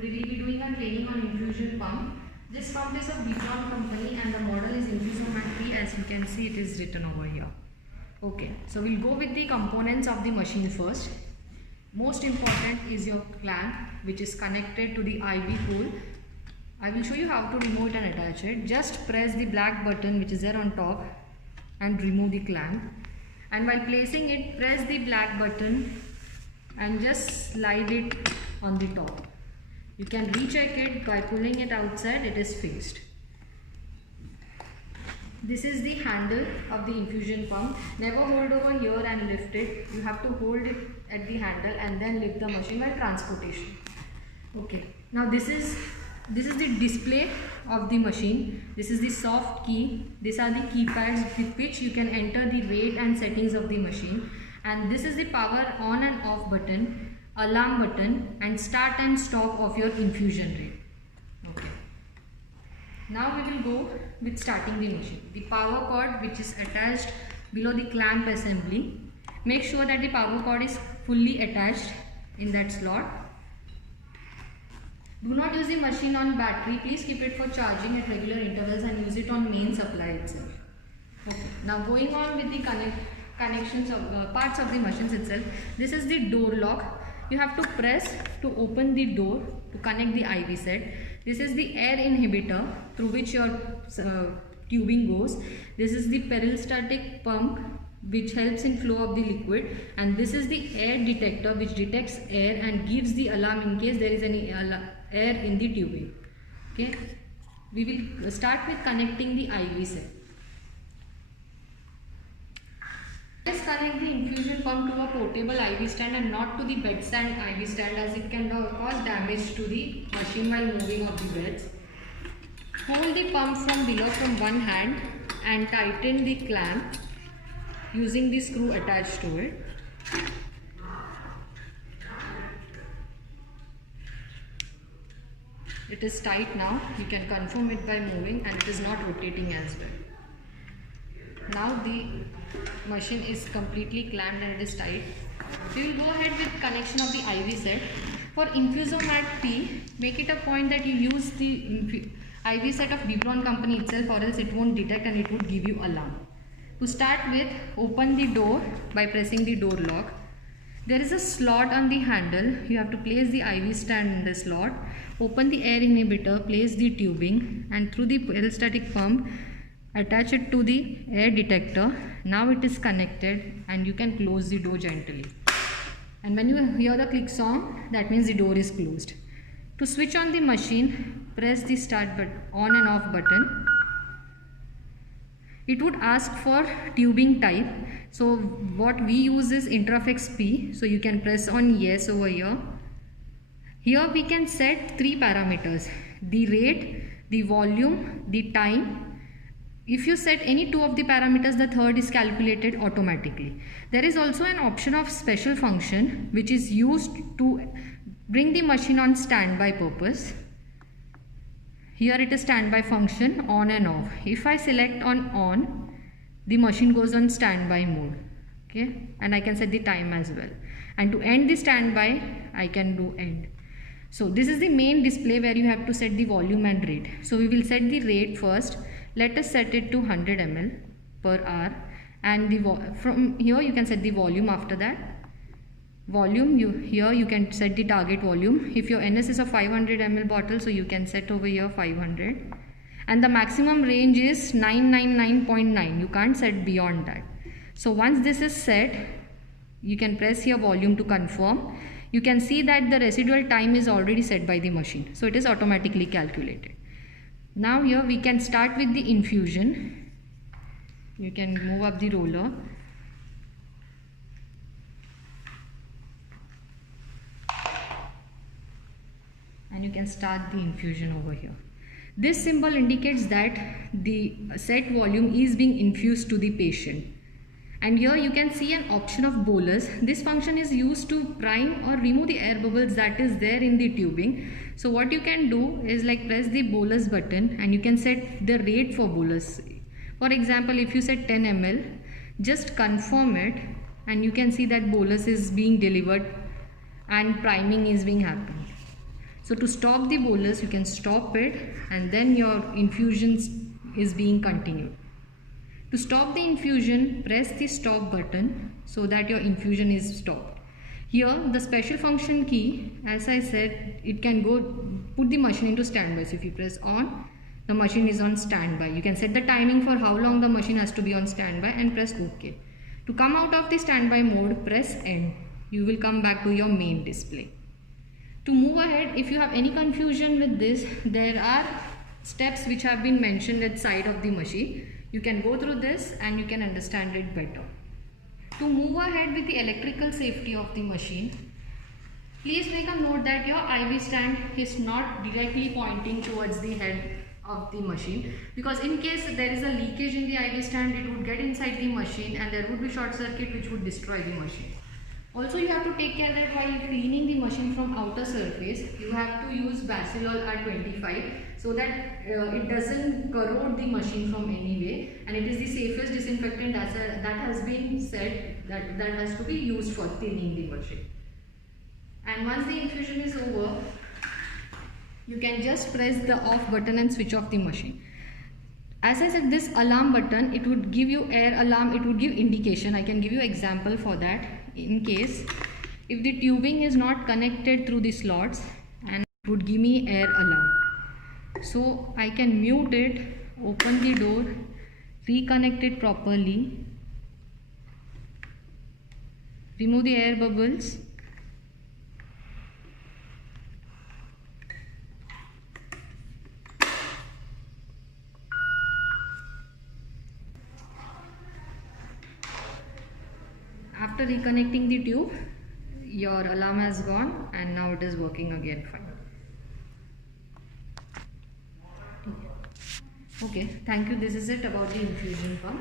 Today we will be doing a training on infusion pump. This pump is of Dipron company and the model is Infusomat P. As you can see, it is written over here. Okay, so we'll go with the components of the machine first. Most important is your clamp, which is connected to the IV pool. I will show you how to remove it and attach it. Just press the black button which is there on top and remove the clamp. And while placing it, press the black button and just slide it on the top. You can recheck it by pulling it outside, it is fixed. This is the handle of the infusion pump. Never hold over here and lift it. You have to hold it at the handle and then lift the machine while transportation. Okay. Now this is the display of the machine. This is the soft key. These are the keypads with which you can enter the rate and settings of the machine. And this is the power on and off button, alarm button, and start and stop of your infusion rate. Okay. Now we will go with starting the machine. The power cord which is attached below the clamp assembly. Make sure that the power cord is fully attached in that slot. Do not use the machine on battery. Please keep it for charging at regular intervals and use it on main supply itself. Okay. Now going on with the connections of parts of the machines itself. This is the door lock. You have to press to open the door to connect the IV set. This is the air inhibitor through which your tubing goes. This is the peristaltic pump which helps in flow of the liquid, and this is the air detector which detects air and gives the alarm in case there is any air in the tubing. Okay, we will start with connecting the IV set. Let's connect the infusion pump to a portable IV stand and not to the bedside IV stand, as it can cause damage to the machine while moving of the beds. Hold the pump from below from one hand and tighten the clamp using the screw attached to it. It is tight now. You can confirm it by moving, and it is not rotating as well. Now the machine is completely clamped and it is tight. We will go ahead with connection of the IV set. For Infusomat P, make it a point that you use the IV set of Dipron company itself, or else it won't detect and it would give you alarm. To start with, open the door by pressing the door lock. There is a slot on the handle. You have to place the IV stand in the slot. Open the air inhibitor, place the tubing, and through the peristaltic pump, attach it to the air detector. Now it is connected and you can close the door gently. And when you hear the click sound, that means the door is closed. To switch on the machine, press the start button, on and off button. It would ask for tubing type. So what we use is Intraflex P. So you can press on yes over here. Here we can set three parameters: the rate, the volume, the time. If you set any two of the parameters, the third is calculated automatically. There is also an option of special function which is used to bring the machine on standby purpose. Here it is standby function, on and off. If I select on, the machine goes on standby mode. Okay, and I can set the time as well. And to end the standby, I can do end. So this is the main display where you have to set the volume and rate. So we will set the rate first. Let us set it to 100 ml per hour, and from here you can set the volume after that. Volume, here you can set the target volume. If your NS is a 500 ml bottle, so you can set over here 500. And the maximum range is 999.9. You can't set beyond that. So once this is set, you can press here volume to confirm. You can see that the residual time is already set by the machine. So it is automatically calculated. Now here we can start with the infusion. You can move up the roller. And you can start the infusion over here. This symbol indicates that the set volume is being infused to the patient. And here you can see an option of bolus. This function is used to prime or remove the air bubbles that is there in the tubing. So what you can do is like press the bolus button and you can set the rate for bolus. For example, if you set 10 ml, just confirm it and you can see that bolus is being delivered and priming is being happened. So to stop the bolus, you can stop it and then your infusion is being continued. To stop the infusion, press the stop button so that your infusion is stopped. Here, the special function key, as I said, it can go put the machine into standby. So if you press on, the machine is on standby. You can set the timing for how long the machine has to be on standby and press OK. To come out of the standby mode, press end. You will come back to your main display. To move ahead, if you have any confusion with this, there are steps which have been mentioned at the side of the machine. You can go through this and you can understand it better. To move ahead with the electrical safety of the machine, please make a note that your IV stand is not directly pointing towards the head of the machine, because in case there is a leakage in the IV stand, it would get inside the machine and there would be short circuit which would destroy the machine. Also, you have to take care that while cleaning the machine from outer surface, you have to use Bacillol R25 so that it doesn't corrode the machine from any way, and it is the safest disinfectant that has been said that has to be used for cleaning the machine. And once the infusion is over, you can just press the off button and switch off the machine. As I said, this alarm button, it would give you air alarm, it would give indication. I can give you example for that. In case if the tubing is not connected through the slots, and it would give me air alarm. So I can mute it, open the door, reconnect it properly, remove the air bubbles, after reconnecting the tube, your alarm has gone and now it is working again fine. Okay, thank you. This is it about the infusion pump.